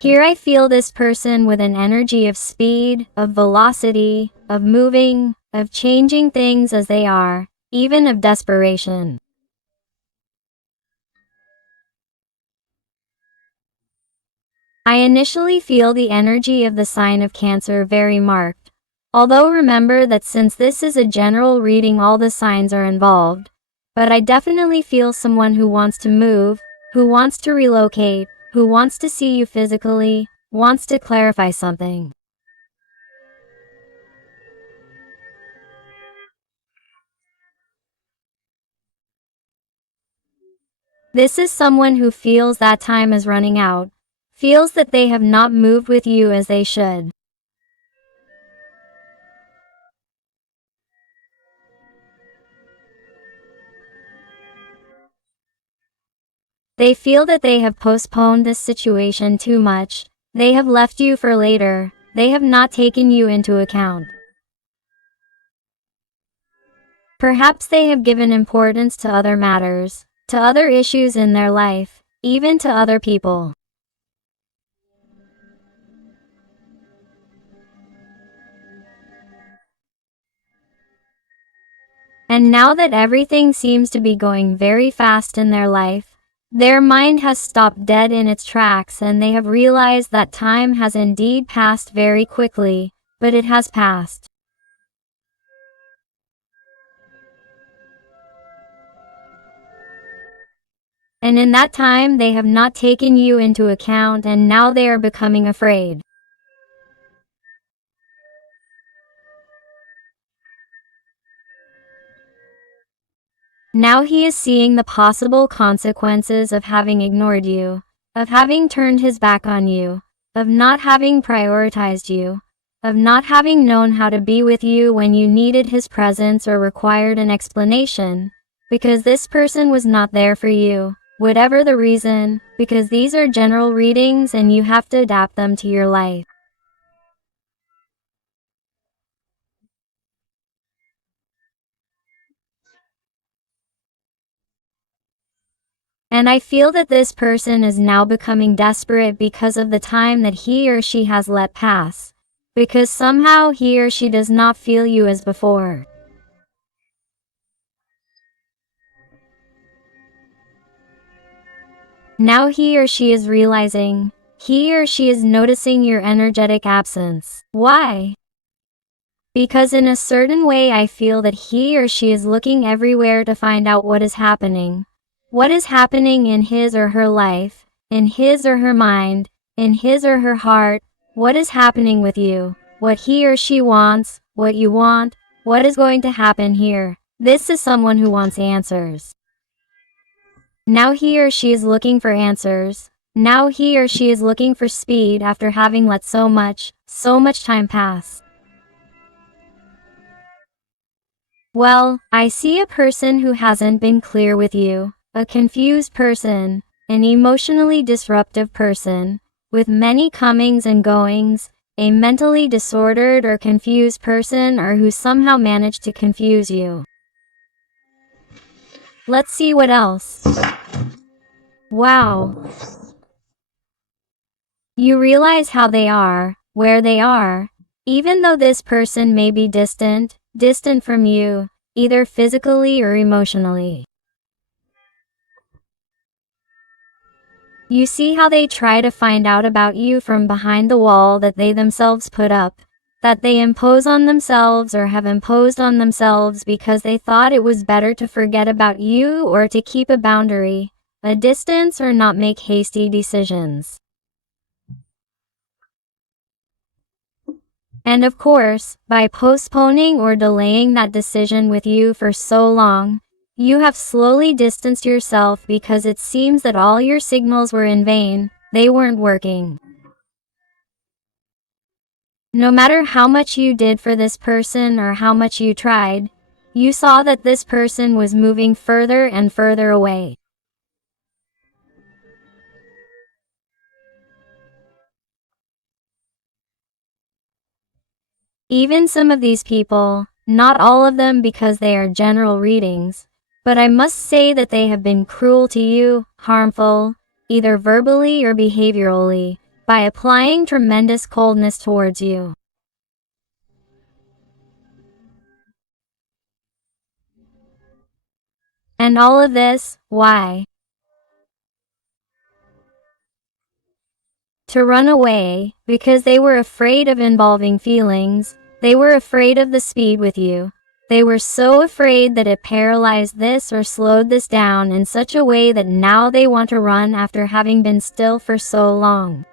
Here I feel this person with an energy of speed, of velocity, of moving, of changing things as they are, even of desperation. I initially feel the energy of the sign of Cancer very marked. Although remember that since this is a general reading, all the signs are involved. But I definitely feel someone who wants to move, who wants to relocate, who wants to see you physically, wants to clarify something. This is someone who feels that time is running out, feels that they have not moved with you as they should. They feel that they have postponed this situation too much, they have left you for later, they have not taken you into account. Perhaps they have given importance to other matters, to other issues in their life, even to other people. And now that everything seems to be going very fast in their life, their mind has stopped dead in its tracks and they have realized that time has indeed passed very quickly, but it has passed. And in that time they have not taken you into account and now they are becoming afraid. Now he is seeing the possible consequences of having ignored you, of having turned his back on you, of not having prioritized you, of not having known how to be with you when you needed his presence or required an explanation, because this person was not there for you, whatever the reason, because these are general readings and you have to adapt them to your life. And I feel that this person is now becoming desperate because of the time that he or she has let pass, because somehow he or she does not feel you as before. Now he or she is realizing, he or she is noticing your energetic absence. Why? Because in a certain way I feel that he or she is looking everywhere to find out what is happening. What is happening in his or her life, in his or her mind, in his or her heart, what is happening with you, what he or she wants, what you want, what is going to happen here. This is someone who wants answers. Now he or she is looking for answers. Now he or she is looking for speed after having let so much time pass. Well, I see a person who hasn't been clear with you, a confused person, an emotionally disruptive person, with many comings and goings, a mentally disordered or confused person or who somehow managed to confuse you. Let's see what else. Wow. You realize how they are, where they are, even though this person may be distant from you, either physically or emotionally. You see how they try to find out about you from behind the wall that they themselves put up, that they impose on themselves or have imposed on themselves because they thought it was better to forget about you or to keep a boundary, a distance, or not make hasty decisions. And of course, by postponing or delaying that decision with you for so long, you have slowly distanced yourself because it seems that all your signals were in vain, they weren't working. No matter how much you did for this person or how much you tried, you saw that this person was moving further and further away. Even some of these people, not all of them because they are general readings, but I must say that they have been cruel to you, harmful, either verbally or behaviorally, by applying tremendous coldness towards you. And all of this, why? To run away, because they were afraid of involving feelings, they were afraid of the speed with you. They were so afraid that it paralyzed this or slowed this down in such a way that now they want to run after having been still for so long.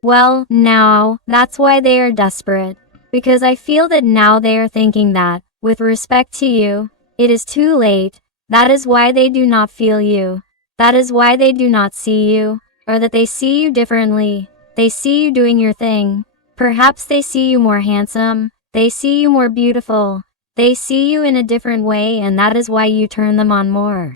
Well, now, that's why they are desperate. Because I feel that now they are thinking that, with respect to you, it is too late. That is why they do not feel you. That is why they do not see you, or that they see you differently. They see you doing your thing. Perhaps they see you more handsome. They see you more beautiful. They see you in a different way, and that is why you turn them on more.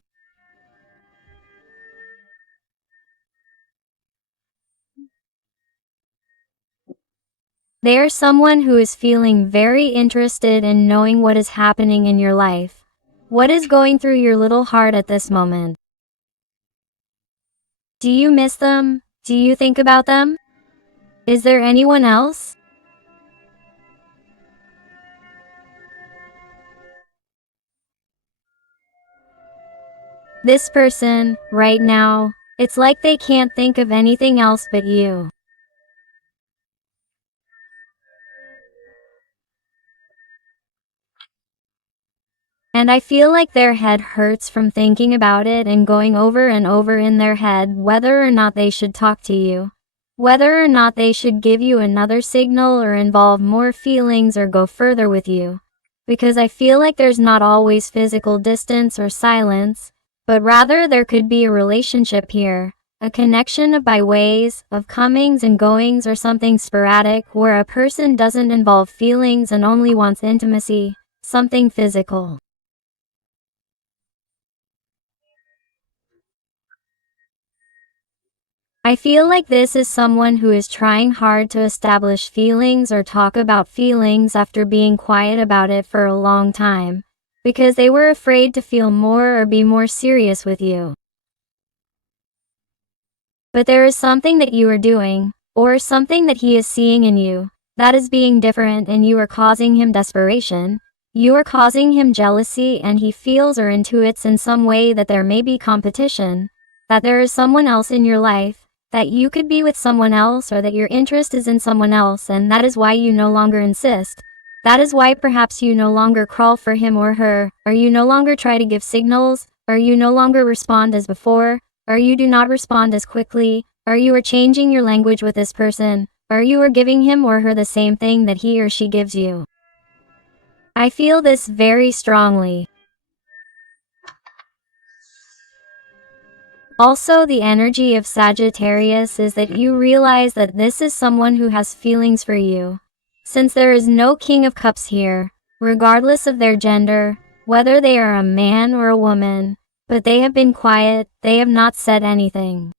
They are someone who is feeling very interested in knowing what is happening in your life. What is going through your little heart at this moment? Do you miss them? Do you think about them? Is there anyone else? This person, right now, it's like they can't think of anything else but you. And I feel like their head hurts from thinking about it and going over and over in their head whether or not they should talk to you. Whether or not they should give you another signal or involve more feelings or go further with you. Because I feel like there's not always physical distance or silence, but rather there could be a relationship here. A connection of byways, of comings and goings, or something sporadic where a person doesn't involve feelings and only wants intimacy, something physical. I feel like this is someone who is trying hard to establish feelings or talk about feelings after being quiet about it for a long time, because they were afraid to feel more or be more serious with you. But there is something that you are doing, or something that he is seeing in you, that is being different, and you are causing him desperation. You are causing him jealousy, and he feels or intuits in some way that there may be competition, that there is someone else in your life, that you could be with someone else, or that your interest is in someone else, and that is why you no longer insist. That is why perhaps you no longer crawl for him or her, or you no longer try to give signals, or you no longer respond as before, or you do not respond as quickly, or you are changing your language with this person, or you are giving him or her the same thing that he or she gives you. I feel this very strongly. Also, the energy of Sagittarius is that you realize that this is someone who has feelings for you. Since there is no King of Cups here, regardless of their gender, whether they are a man or a woman, but they have been quiet, they have not said anything.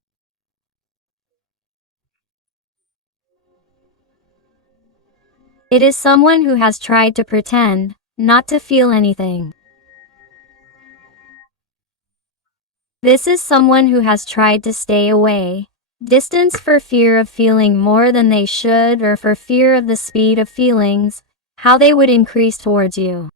It is someone who has tried to pretend, not to feel anything. This is someone who has tried to stay away, distance for fear of feeling more than they should, or for fear of the speed of feelings, how they would increase towards you.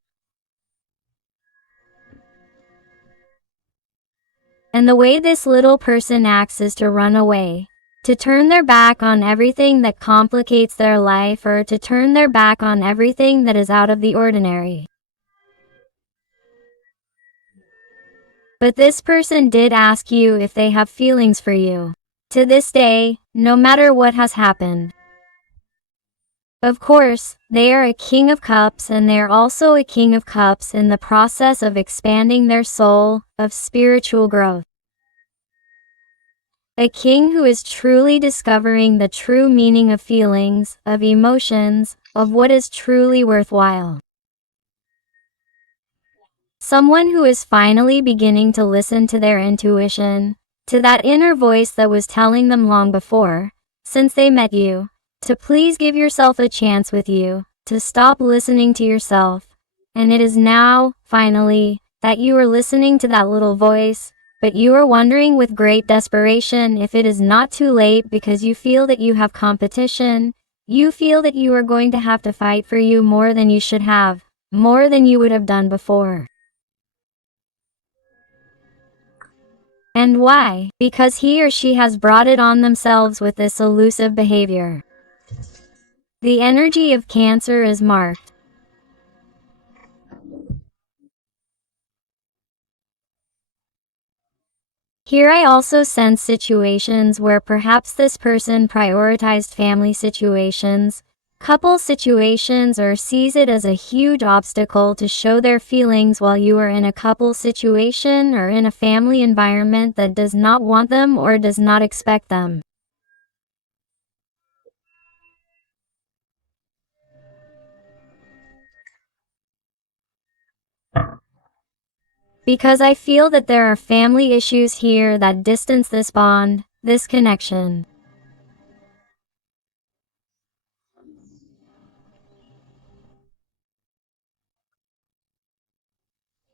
And the way this little person acts is to run away, to turn their back on everything that complicates their life, or to turn their back on everything that is out of the ordinary. But this person did ask you if they have feelings for you. To this day, no matter what has happened. Of course, they are a King of Cups, and they are also a King of Cups in the process of expanding their soul, of spiritual growth. A king who is truly discovering the true meaning of feelings, of emotions, of what is truly worthwhile. Someone who is finally beginning to listen to their intuition, to that inner voice that was telling them long before, since they met you, to please give yourself a chance with you, to stop listening to yourself, and it is now, finally, that you are listening to that little voice, but you are wondering with great desperation if it is not too late because you feel that you have competition. You feel that you are going to have to fight for you more than you should have, more than you would have done before. And why? Because he or she has brought it on themselves with this elusive behavior. The energy of Cancer is marked. Here I also sense situations where perhaps this person prioritized family situations, couple situations, or sees it as a huge obstacle to show their feelings while you are in a couple situation or in a family environment that does not want them or does not expect them. Because I feel that there are family issues here that distance this bond, this connection.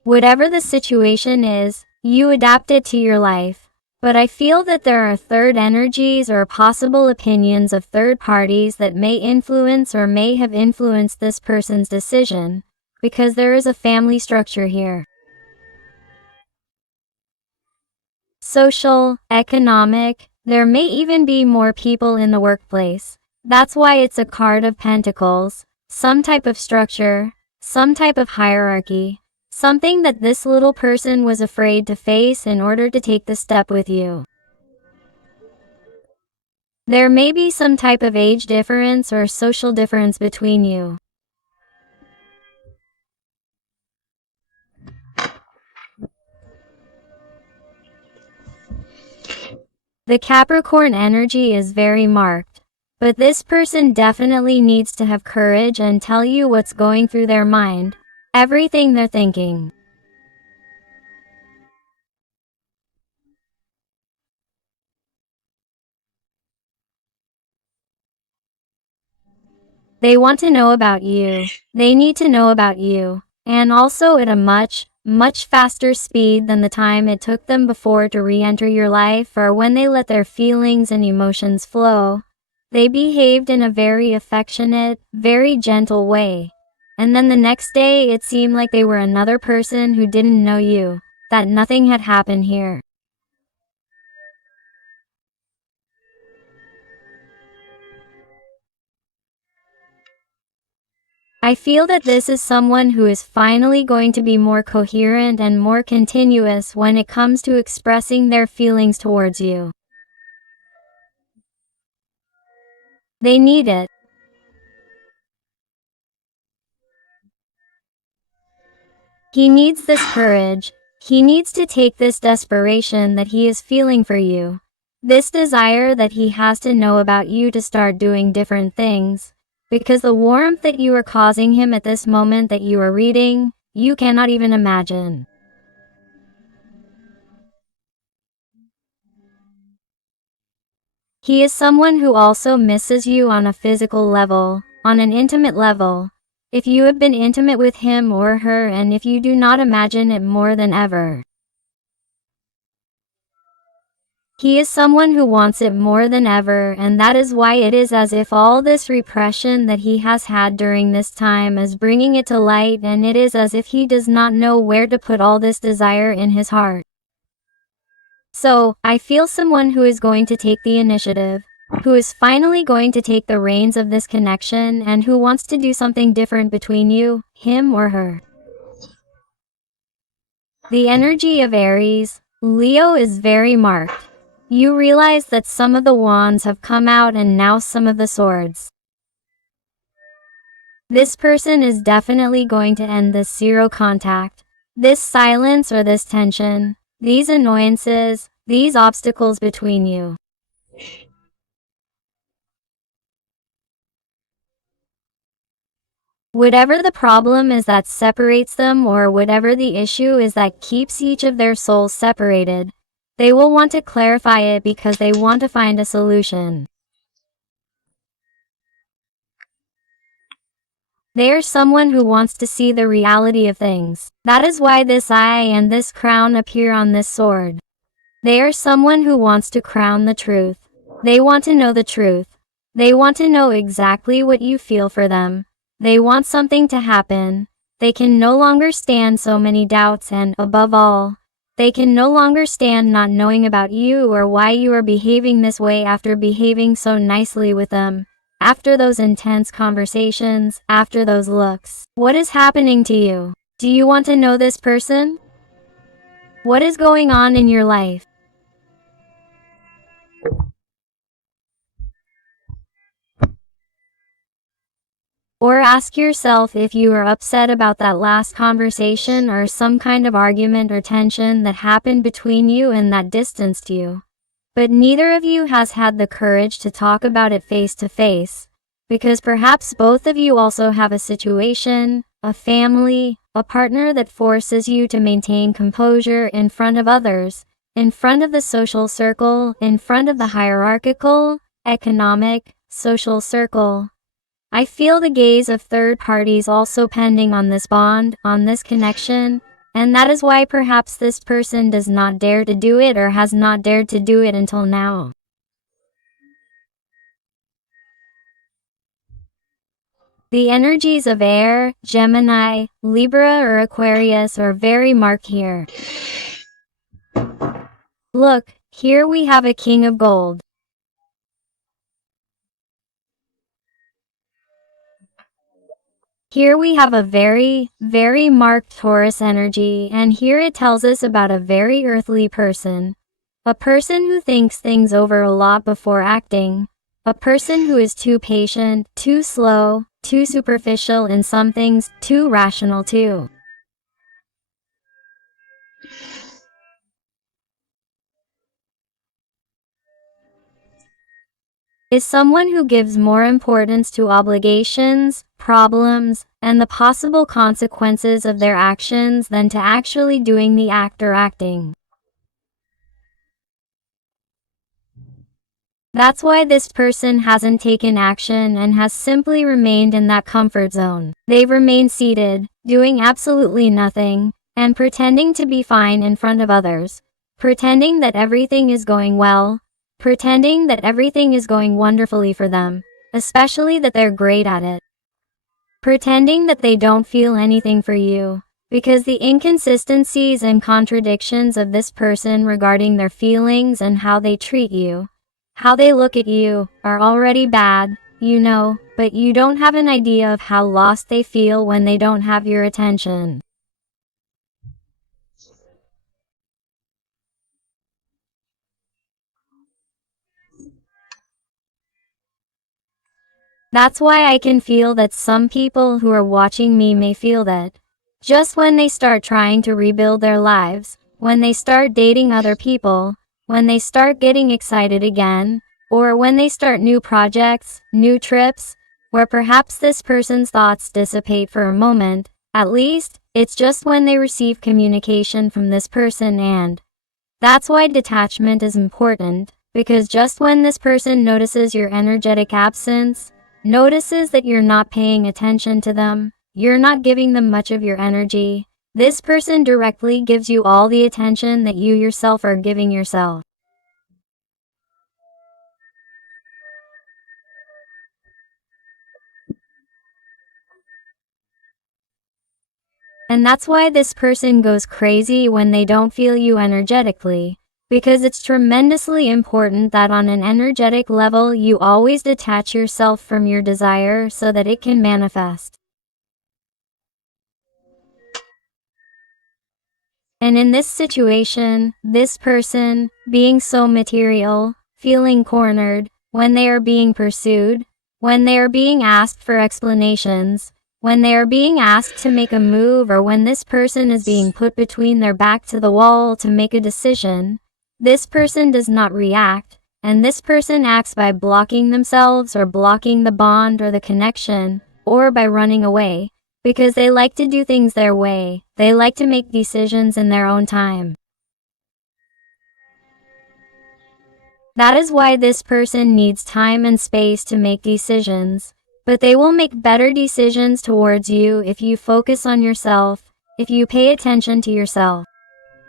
Whatever the situation is, you adapt it to your life. But I feel that there are third energies or possible opinions of third parties that may influence or may have influenced this person's decision, because there is a family structure here. Social, economic, there may even be more people in the workplace. That's why it's a card of pentacles, some type of structure, some type of hierarchy, something that this little person was afraid to face in order to take the step with you. There may be some type of age difference or social difference between you. The Capricorn energy is very marked, but this person definitely needs to have courage and tell you what's going through their mind, everything they're thinking. They want to know about you. They need to know about you, and also at a much, much faster speed than the time it took them before to re-enter your life or when they let their feelings and emotions flow. They behaved in a very affectionate, very gentle way. And then the next day it seemed like they were another person who didn't know you, that nothing had happened here. I feel that this is someone who is finally going to be more coherent and more continuous when it comes to expressing their feelings towards you. They need it. He needs this courage. He needs to take this desperation that he is feeling for you, this desire that he has to know about you to start doing different things, because the warmth that you are causing him at this moment that you are reading, you cannot even imagine. He is someone who also misses you on a physical level, on an intimate level. If you have been intimate with him or her and if you do not imagine it more than ever. He is someone who wants it more than ever, and that is why it is as if all this repression that he has had during this time is bringing it to light, and it is as if he does not know where to put all this desire in his heart. So, I feel someone who is going to take the initiative, who is finally going to take the reins of this connection and who wants to do something different between you, him or her. The energy of Aries, Leo is very marked. You realize that some of the wands have come out and now some of the swords. This person is definitely going to end this zero contact, this silence or this tension, these annoyances, these obstacles between you. Whatever the problem is that separates them or whatever the issue is that keeps each of their souls separated, they will want to clarify it because they want to find a solution. They are someone who wants to see the reality of things. That is why this eye and this crown appear on this sword. They are someone who wants to crown the truth. They want to know the truth. They want to know exactly what you feel for them. They want something to happen. They can no longer stand so many doubts and, above all, they can no longer stand not knowing about you or why you are behaving this way after behaving so nicely with them. After those intense conversations, after those looks. What is happening to you? Do you want to know this person? What is going on in your life? Or ask yourself if you are upset about that last conversation or some kind of argument or tension that happened between you and that distanced you. But neither of you has had the courage to talk about it face to face, because perhaps both of you also have a situation, a family, a partner that forces you to maintain composure in front of others, in front of the social circle, in front of the hierarchical, economic, social circle. I feel the gaze of third parties also pending on this bond, on this connection, and that is why perhaps this person does not dare to do it or has not dared to do it until now. The energies of air, Gemini, Libra or Aquarius are very marked here. Look, here we have a king of gold. Here we have a very, very marked Taurus energy, and here it tells us about a very earthly person. A person who thinks things over a lot before acting. A person who is too patient, too slow, too superficial in some things, too rational too. Is someone who gives more importance to obligations, problems, and the possible consequences of their actions than to actually doing the act or acting. That's why this person hasn't taken action and has simply remained in that comfort zone. They've remained seated, doing absolutely nothing, and pretending to be fine in front of others, pretending that everything is going well, pretending that everything is going wonderfully for them, especially that they're great at it. Pretending that they don't feel anything for you, because the inconsistencies and contradictions of this person regarding their feelings and how they treat you, how they look at you, are already bad, you know, but you don't have an idea of how lost they feel when they don't have your attention. That's why I can feel that some people who are watching me may feel that. Just when they start trying to rebuild their lives, when they start dating other people, when they start getting excited again, or when they start new projects, new trips, where perhaps this person's thoughts dissipate for a moment, at least, it's just when they receive communication from this person, and that's why detachment is important, because just when this person notices your energetic absence, notices that you're not paying attention to them, you're not giving them much of your energy, this person directly gives you all the attention that you yourself are giving yourself. And that's why this person goes crazy when they don't feel you energetically, because it's tremendously important that on an energetic level you always detach yourself from your desire so that it can manifest. And in this situation, this person, being so material, feeling cornered, when they are being pursued, when they are being asked for explanations, when they are being asked to make a move, or when this person is being put between their back to the wall to make a decision, this person does not react, and this person acts by blocking themselves or blocking the bond or the connection, or by running away. Because they like to do things their way, they like to make decisions in their own time. That is why this person needs time and space to make decisions. but they will make better decisions towards you if you focus on yourself, if you pay attention to yourself.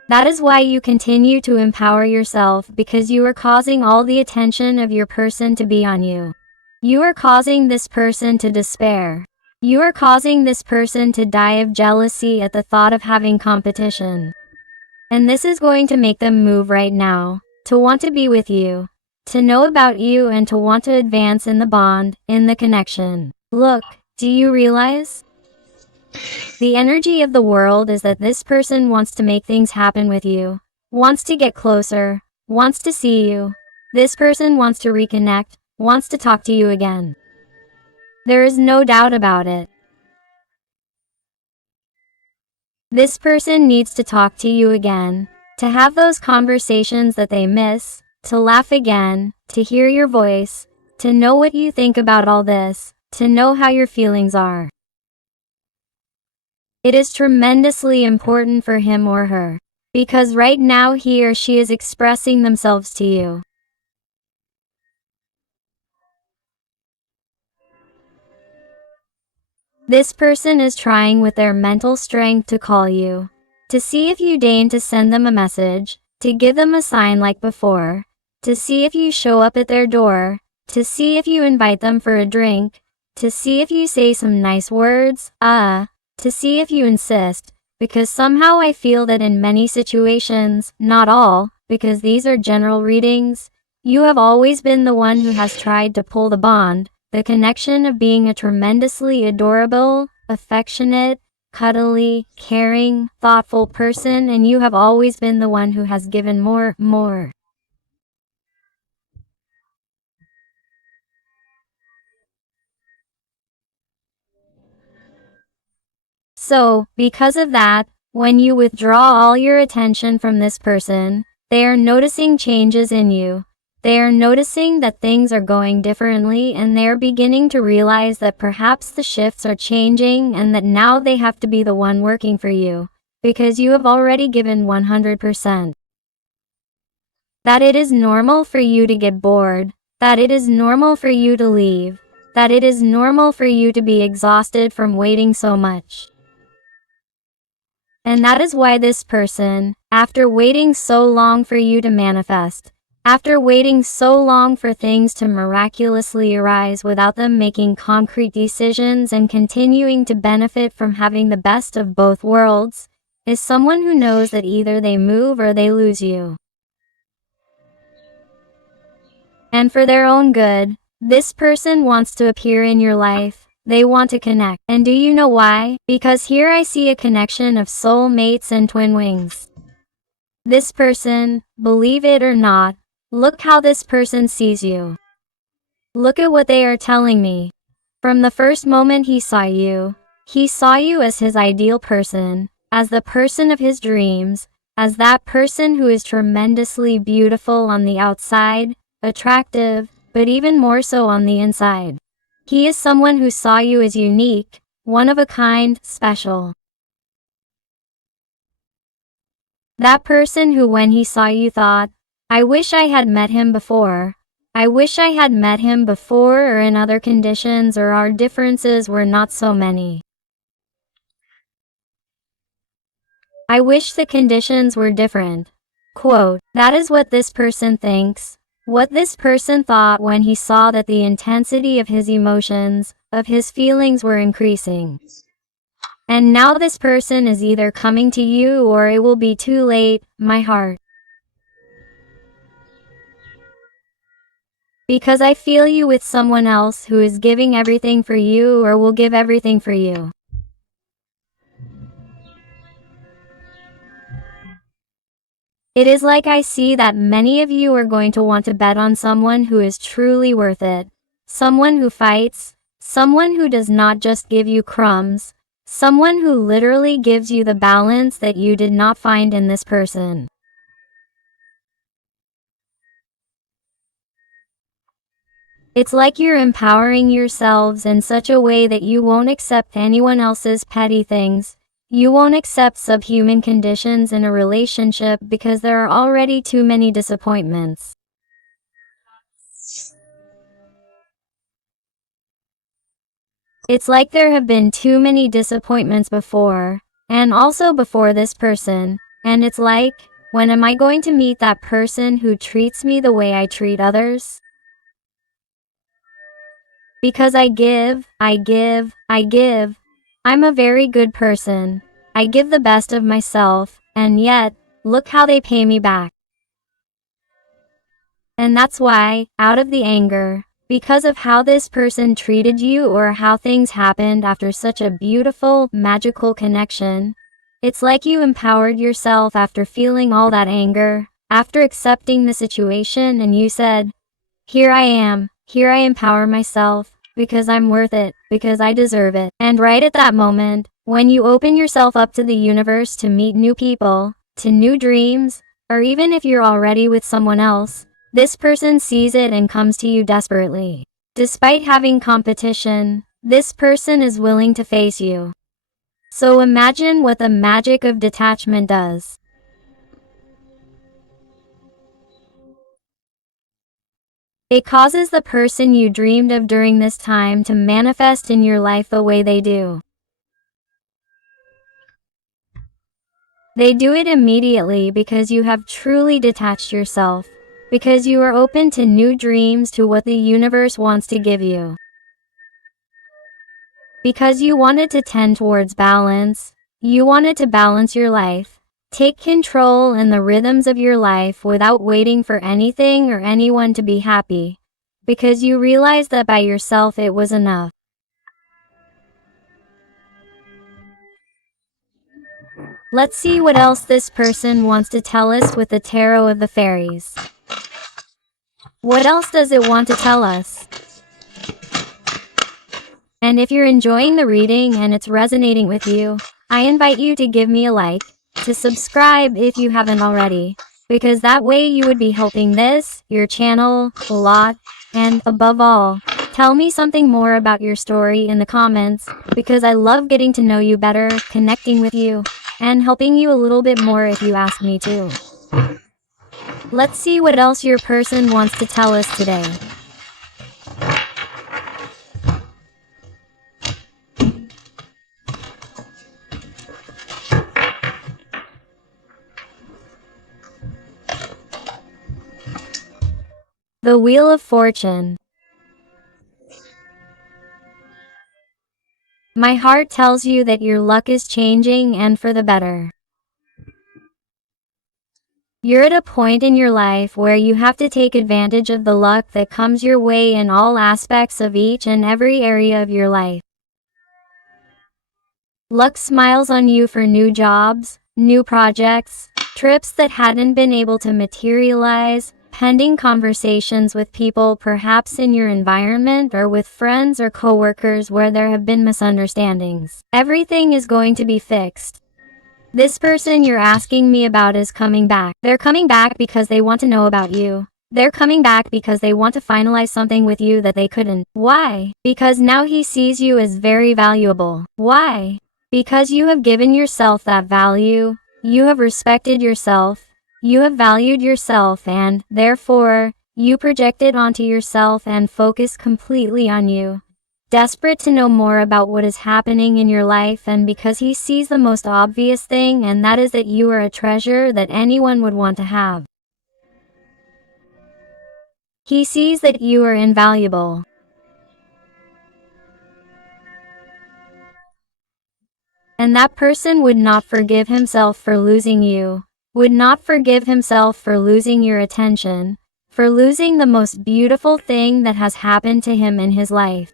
That is why you continue to empower yourself, because you are causing all the attention of your person to be on you. You are causing this person to despair. You are causing this person to die of jealousy at the thought of having competition. And this is going to make them move right now, to want to be with you, to know about you, and to want to advance in the bond, in the connection. Look, do you realize? The energy of the world is that this person wants to make things happen with you, wants to get closer, wants to see you. This person wants to reconnect, wants to talk to you again. There is no doubt about it. This person needs to talk to you again, to have those conversations that they miss, to laugh again, to hear your voice, to know what you think about all this, to know how your feelings are. It is tremendously important for him or her, because right now he or she is expressing themselves to you. This person is trying with their mental strength to call you, to see if you deign to send them a message, to give them a sign like before, to see if you show up at their door, to see if you invite them for a drink, to see if you say some nice words, to see if you insist, because somehow I feel that in many situations, not all, because these are general readings, you have always been the one who has tried to pull the bond, the connection of being a tremendously adorable, affectionate, cuddly, caring, thoughtful person, and you have always been the one who has given more. So, because of that, when you withdraw all your attention from this person, they are noticing changes in you. They are noticing that things are going differently, and they are beginning to realize that perhaps the shifts are changing and that now they have to be the one working for you, because you have already given 100%. That it is normal for you to get bored, that it is normal for you to leave, that it is normal for you to be exhausted from waiting so much. And that is why this person, after waiting so long for you to manifest, after waiting so long for things to miraculously arise without them making concrete decisions and continuing to benefit from having the best of both worlds, is someone who knows that either they move or they lose you. And for their own good, this person wants to appear in your life. They want to connect. And do you know why? Because here I see a connection of soul mates and twin wings. This person, believe it or not, look how this person sees you. Look at what they are telling me. From the first moment he saw you as his ideal person, as the person of his dreams, as that person who is tremendously beautiful on the outside, attractive, but even more so on the inside. He is someone who saw you as unique, one of a kind, special. That person who when he saw you thought, I wish I had met him before. I wish I had met him before, or in other conditions, or our differences were not so many. I wish the conditions were different. Quote, that is what this person thinks. What this person thought when he saw that the intensity of his emotions, of his feelings were increasing. And now this person is either coming to you or it will be too late, my heart. Because I feel you with someone else who is giving everything for you or will give everything for you. It is like I see that many of you are going to want to bet on someone who is truly worth it. Someone who fights, someone who does not just give you crumbs, someone who literally gives you the balance that you did not find in this person. It's like you're empowering yourselves in such a way that you won't accept anyone else's petty things. You won't accept subhuman conditions in a relationship because there are already too many disappointments. It's like there have been too many disappointments before, and also before this person, and it's like, when am I going to meet that person who treats me the way I treat others? Because I give, I give, I give. I'm a very good person. I give the best of myself, and yet, look how they pay me back. And that's why, out of the anger, because of how this person treated you or how things happened after such a beautiful, magical connection, it's like you empowered yourself after feeling all that anger, after accepting the situation, and you said, here I empower myself, because I'm worth it, because I deserve it. And right at that moment, when you open yourself up to the universe to meet new people, to new dreams, or even if you're already with someone else, this person sees it and comes to you desperately. Despite having competition, this person is willing to face you. So imagine what the magic of detachment does. It causes the person you dreamed of during this time to manifest in your life the way they do. They do it immediately because you have truly detached yourself, because you are open to new dreams, to what the universe wants to give you. Because you wanted to tend towards balance, you wanted to balance your life, take control in the rhythms of your life without waiting for anything or anyone to be happy, because you realized that by yourself it was enough. Let's see what else this person wants to tell us with the Tarot of the Fairies. What else does it want to tell us? And if you're enjoying the reading and it's resonating with you, I invite you to give me a like, to subscribe if you haven't already, because that way you would be helping your channel, a lot, and above all, tell me something more about your story in the comments, because I love getting to know you better, connecting with you, and helping you a little bit more if you ask me to. Let's see what else your person wants to tell us today. The Wheel of Fortune. My heart tells you that your luck is changing and for the better. You're at a point in your life where you have to take advantage of the luck that comes your way in all aspects of each and every area of your life. Luck smiles on you for new jobs, new projects, trips that hadn't been able to materialize, pending conversations with people perhaps in your environment or with friends or coworkers where there have been misunderstandings. Everything is going to be fixed. This person you're asking me about is coming back. They're coming back because they want to know about you. They're coming back because they want to finalize something with you that they couldn't. Why? Because now he sees you as very valuable. Why? Because you have given yourself that value, you have respected yourself, you have valued yourself, and, therefore, you project it onto yourself and focus completely on you. Desperate to know more about what is happening in your life, and because he sees the most obvious thing, and that is that you are a treasure that anyone would want to have. He sees that you are invaluable. And that person would not forgive himself for losing you, would not forgive himself for losing your attention, for losing the most beautiful thing that has happened to him in his life.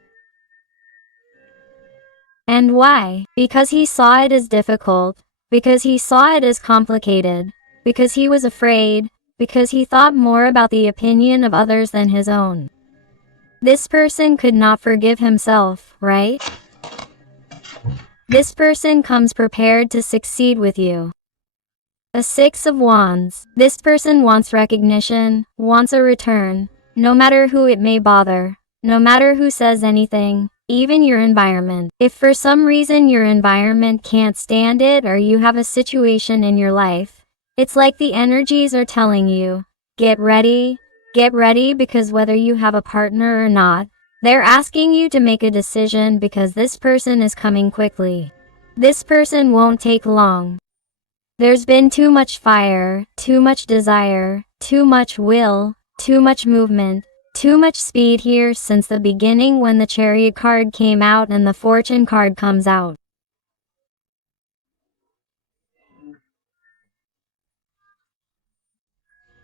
And why? Because he saw it as difficult, because he saw it as complicated, because he was afraid, because he thought more about the opinion of others than his own. This person could not forgive himself, right? This person comes prepared to succeed with you. A Six of Wands. This person wants recognition, wants a return, no matter who it may bother, no matter who says anything, even your environment. If for some reason your environment can't stand it, or you have a situation in your life, it's like the energies are telling you, get ready, because whether you have a partner or not, They're asking you to make a decision because this person is coming quickly. This person won't take long. There's been too much fire, too much desire, too much will, too much movement, too much speed here since the beginning when the Chariot card came out and the Fortune card comes out.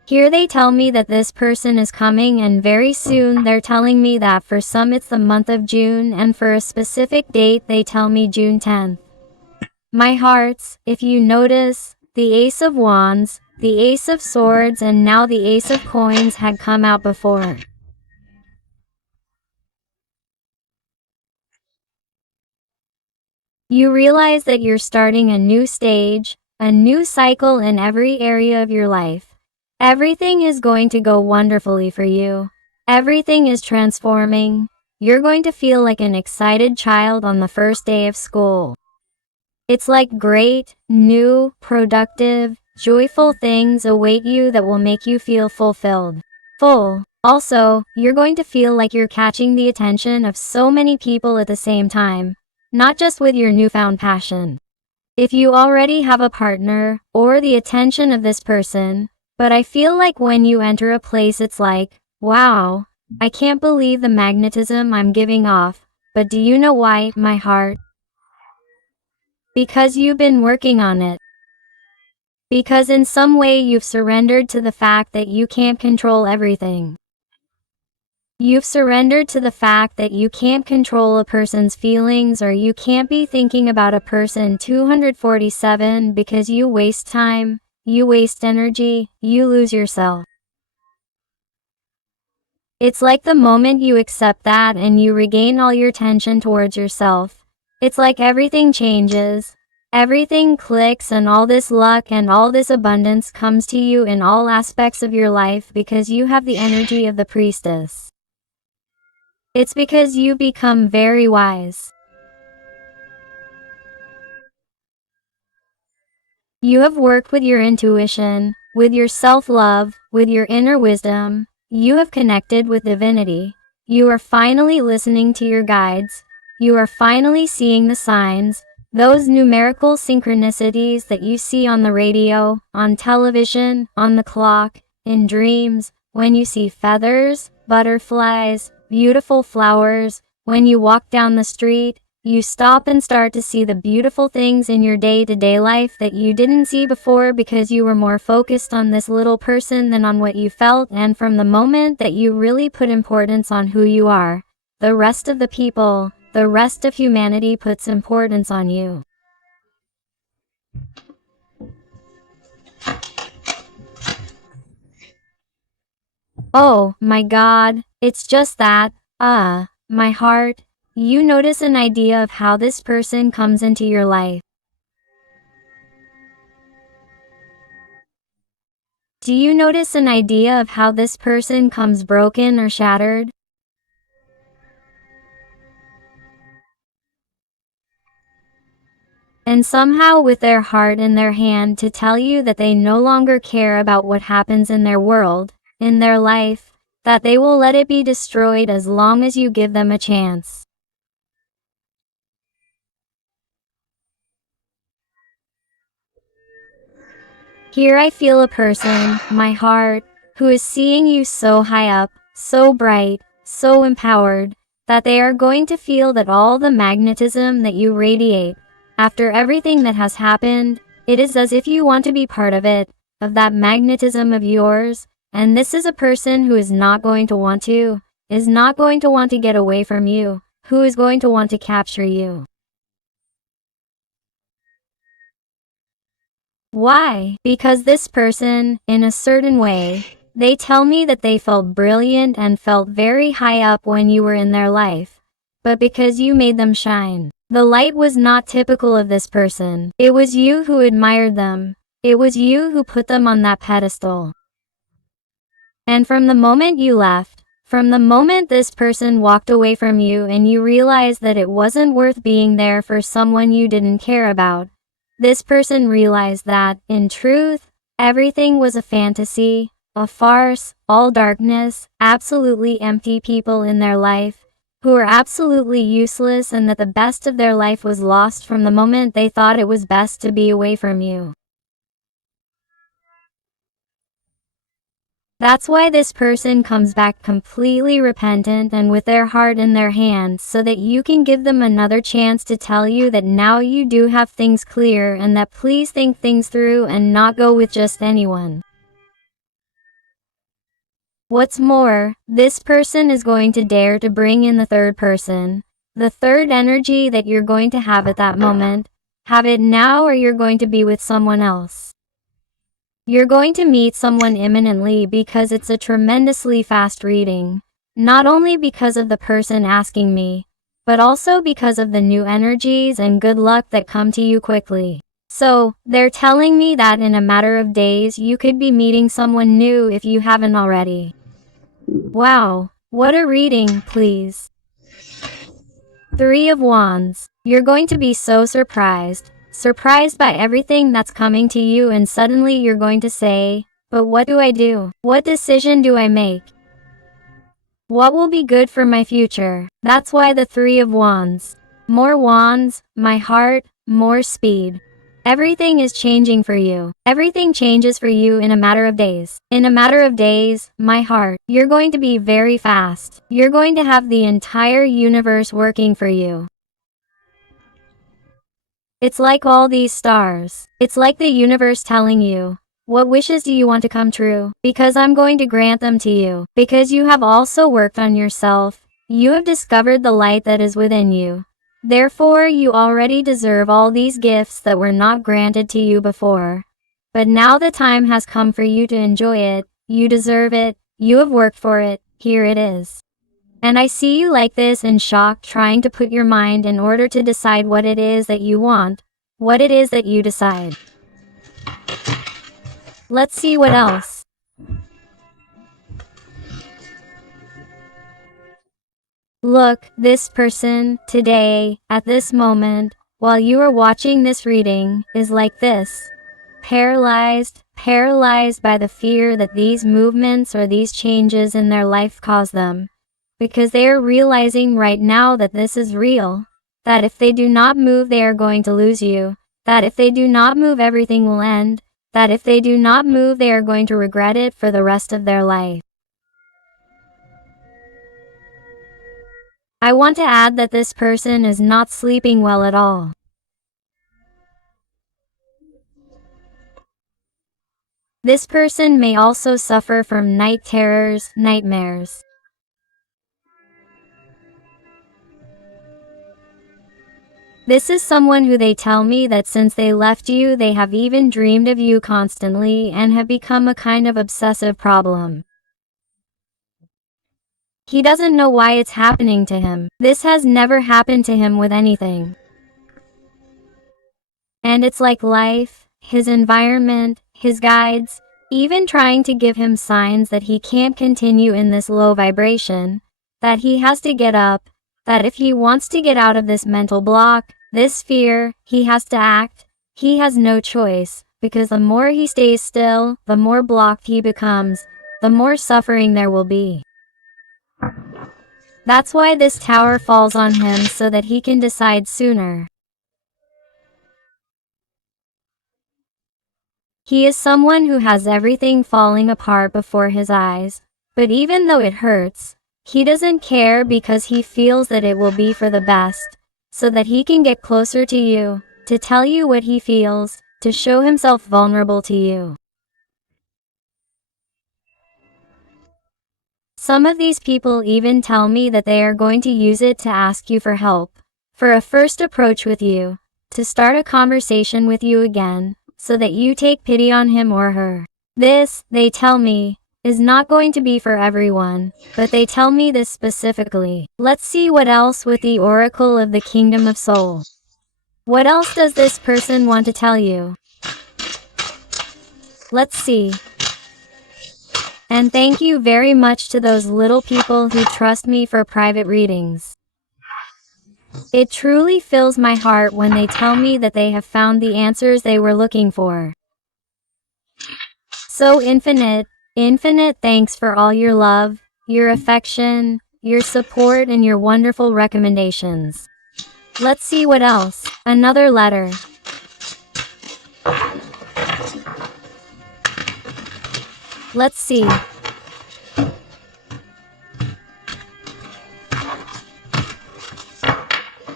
Here they tell me that this person is coming, and very soon they're telling me that for some it's the month of June, and for a specific date they tell me June 10th. My hearts, if you notice, the Ace of Wands, the Ace of Swords, and now the Ace of Coins had come out before. You realize that you're starting a new stage, a new cycle in every area of your life. Everything is going to go wonderfully for you. Everything is transforming. You're going to feel like an excited child on the first day of school. It's like great, new, productive, joyful things await you that will make you feel fulfilled. Full. Also, you're going to feel like you're catching the attention of so many people at the same time, not just with your newfound passion. If you already have a partner, or the attention of this person, but I feel like when you enter a place it's like, wow, I can't believe the magnetism I'm giving off. But do you know why, my heart? Because you've been working on it. Because in some way you've surrendered to the fact that you can't control everything. You've surrendered to the fact that you can't control a person's feelings, or you can't be thinking about a person 247 because you waste time. You waste energy, you lose yourself. It's like the moment you accept that and you regain all your tension towards yourself, it's like everything changes, everything clicks, and all this luck and all this abundance comes to you in all aspects of your life because you have the energy of the priestess. It's because you become very wise. You have worked with your intuition, with your self-love, with your inner wisdom. You have connected with divinity. You are finally listening to your guides. You are finally seeing the signs, those numerical synchronicities that you see on the radio, on television, on the clock, in dreams, when you see feathers, butterflies, beautiful flowers, when you walk down the street. You stop and start to see the beautiful things in your day-to-day life that you didn't see before because you were more focused on this little person than on what you felt, and from the moment that you really put importance on who you are, the rest of the people, the rest of humanity puts importance on you. Oh, my God, it's just that, my heart. You notice an idea of how this person comes into your life. Do you notice an idea of how this person comes broken or shattered? And somehow with their heart in their hand to tell you that they no longer care about what happens in their world, in their life, that they will let it be destroyed as long as you give them a chance. Here I feel a person, my heart, who is seeing you so high up, so bright, so empowered, that they are going to feel that all the magnetism that you radiate, after everything that has happened, it is as if you want to be part of it, of that magnetism of yours, and this is a person who is not going to want to get away from you, who is going to want to capture you. Why? Because this person, in a certain way, they tell me that they felt brilliant and felt very high up when you were in their life. But because you made them shine. The light was not typical of this person. It was you who admired them. It was you who put them on that pedestal. And from the moment you left, from the moment this person walked away from you and you realized that it wasn't worth being there for someone you didn't care about, this person realized that, in truth, everything was a fantasy, a farce, all darkness, absolutely empty people in their life. who are absolutely useless and that the best of their life was lost from the moment they thought it was best to be away from you. That's why this person comes back completely repentant and with their heart in their hands so that you can give them another chance to tell you that now you do have things clear and that please think things through and not go with just anyone. What's more, this person is going to dare to bring in the third person, the third energy that you're going to have at that moment. Have it now or you're going to be with someone else. You're going to meet someone imminently because it's a tremendously fast reading. Not only because of the person asking me, but also because of the new energies and good luck that come to you quickly. So, they're telling me that in a matter of days you could be meeting someone new if you haven't already. Wow, what a reading, please. 3 of Wands. You're going to be so surprised by everything that's coming to you, and suddenly you're going to say, but what do I do? What decision do I make? What will be good for my future? That's why the 3 of Wands. More wands, my heart, more speed. Everything is changing for you. Everything changes for you in a matter of days. In a matter of days, my heart, you're going to be very fast. You're going to have the entire universe working for you. It's like all these stars. It's like the universe telling you, what wishes do you want to come true? Because I'm going to grant them to you. Because you have also worked on yourself. You have discovered the light that is within you. Therefore, you already deserve all these gifts that were not granted to you before. But now the time has come for you to enjoy it. You deserve it. You have worked for it. Here it is. And I see you like this in shock, trying to put your mind in order to decide what it is that you want, what it is that you decide. Let's see what else. Look, this person, today, at this moment, while you are watching this reading, is like this. Paralyzed by the fear that these movements or these changes in their life cause them. Because they are realizing right now that this is real, that if they do not move they are going to lose you, that if they do not move everything will end, that if they do not move they are going to regret it for the rest of their life. I want to add that this person is not sleeping well at all. This person may also suffer from night terrors, nightmares. This is someone who they tell me that since they left you, they have even dreamed of you constantly and have become a kind of obsessive problem. He doesn't know why it's happening to him. This has never happened to him with anything. And it's like life, his environment, his guides, even trying to give him signs that he can't continue in this low vibration, that he has to get up, that if he wants to get out of this mental block, this fear, he has to act. He has no choice, because the more he stays still, the more blocked he becomes, the more suffering there will be. That's why this tower falls on him so that he can decide sooner. He is someone who has everything falling apart before his eyes, but even though it hurts, he doesn't care because he feels that it will be for the best, so that he can get closer to you, to tell you what he feels, to show himself vulnerable to you. Some of these people even tell me that they are going to use it to ask you for help, for a first approach with you, to start a conversation with you again, so that you take pity on him or her. This, they tell me, is not going to be for everyone, but they tell me this specifically. Let's see what else with the Oracle of the Kingdom of Soul. What else does this person want to tell you? Let's see. And thank you very much to those little people who trust me for private readings. It truly fills my heart when they tell me that they have found the answers they were looking for. So infinite thanks for all your love, your affection, your support, and your wonderful recommendations. Let's see what else. Another letter. Let's see.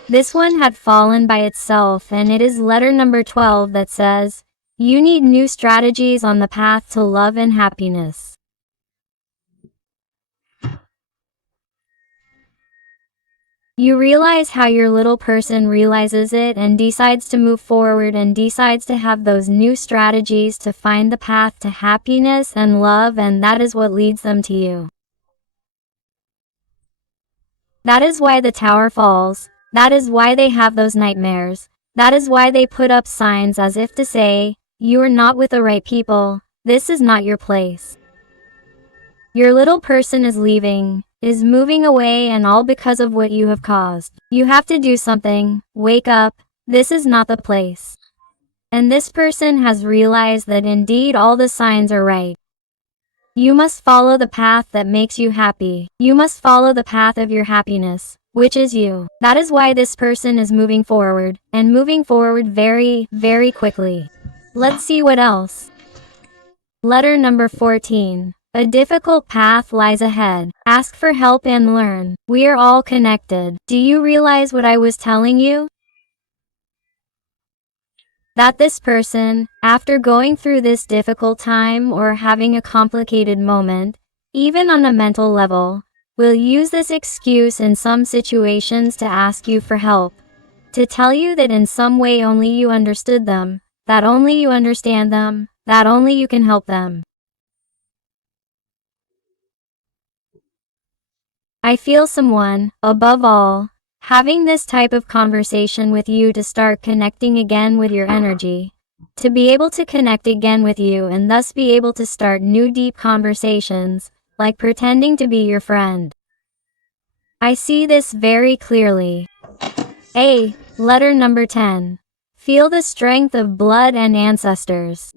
This one had fallen by itself, and it is letter number 12 that says, you need new strategies on the path to love and happiness. You realize how your little person realizes it and decides to move forward and decides to have those new strategies to find the path to happiness and love, and that is what leads them to you. That is why the tower falls. That is why they have those nightmares. That is why they put up signs as if to say, you are not with the right people. This is not your place. Your little person is leaving, is moving away, and all because of what you have caused. You have to do something. Wake up. This is not the place. And this person has realized that indeed all the signs are right. You must follow the path that makes you happy. You must follow the path of your happiness, which is you. That is why this person is moving forward, and moving forward very, very quickly. Let's see what else. Letter number 14. A difficult path lies ahead. Ask for help and learn. We are all connected. Do you realize what I was telling you? That this person, after going through this difficult time or having a complicated moment, even on a mental level, will use this excuse in some situations to ask you for help, to tell you that in some way only you understood them, that only you understand them, that only you can help them. I feel someone, above all, having this type of conversation with you to start connecting again with your energy, to be able to connect again with you and thus be able to start new deep conversations, like pretending to be your friend. I see this very clearly. Letter number 10. Feel the strength of blood and ancestors.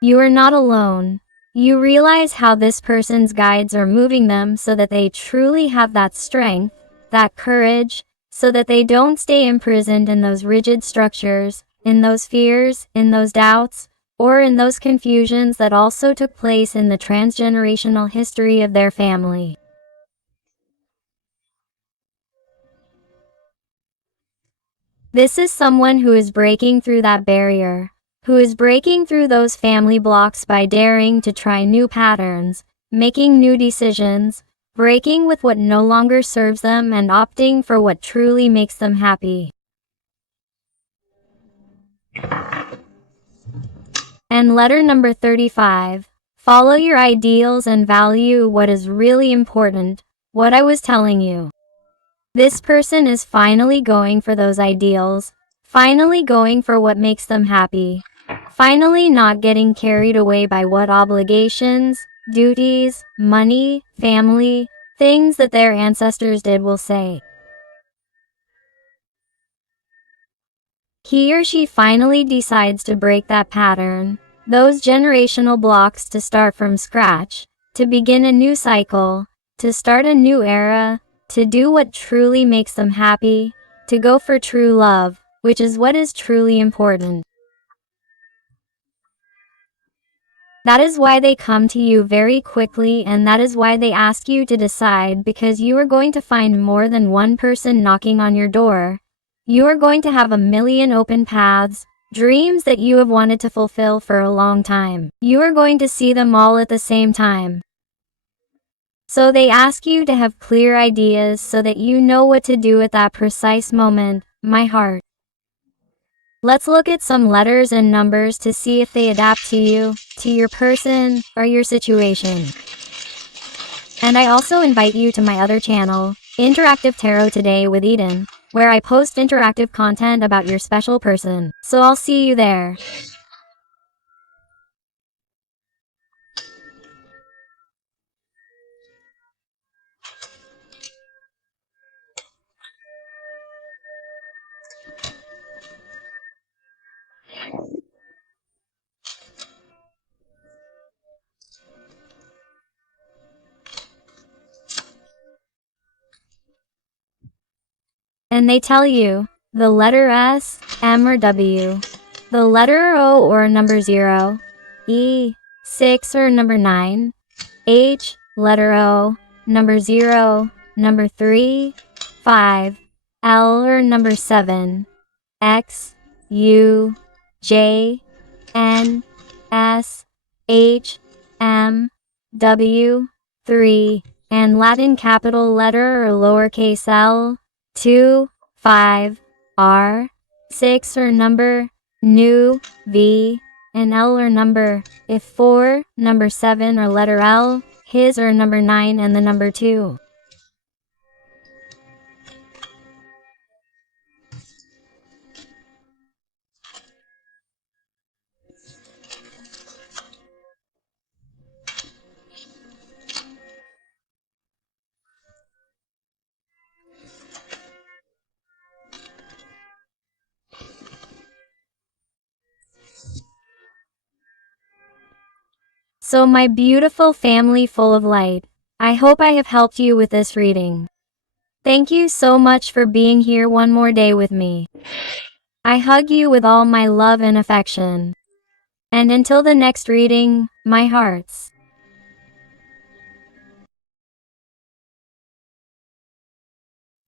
You are not alone. You realize how this person's guides are moving them so that they truly have that strength, that courage, so that they don't stay imprisoned in those rigid structures, in those fears, in those doubts, or in those confusions that also took place in the transgenerational history of their family. This is someone who is breaking through that barrier, who is breaking through those family blocks by daring to try new patterns, making new decisions, breaking with what no longer serves them and opting for what truly makes them happy. And letter number 35. Follow your ideals and value what is really important, what I was telling you. This person is finally going for those ideals, finally going for what makes them happy, finally not getting carried away by what obligations, duties, money, family, things that their ancestors did will say. He or she finally decides to break that pattern, those generational blocks, to start from scratch, to begin a new cycle, to start a new era, to do what truly makes them happy, to go for true love, which is what is truly important. That is why they come to you very quickly, and that is why they ask you to decide, because you are going to find more than one person knocking on your door. You are going to have a million open paths, dreams that you have wanted to fulfill for a long time. You are going to see them all at the same time. So they ask you to have clear ideas so that you know what to do at that precise moment, my heart. Let's look at some letters and numbers to see if they adapt to you, to your person, or your situation. And I also invite you to my other channel, Interactive Tarot Today with Eden, where I post interactive content about your special person. So I'll see you there. and they tell you the letter S, M or W, the letter O or number 0, E, 6 or number 9, H, letter O, number 0, number 3, 5, L or number 7, X, U, J, N, S, H, M, W, 3, and Latin capital letter or lowercase l, 2, 5, R, 6 or number, nu, V, and L or number, if 4, number 7 or letter L, his or number 9 and the number 2. So my beautiful family full of light, I hope I have helped you with this reading. Thank you so much for being here one more day with me. I hug you with all my love and affection. And until the next reading, my hearts.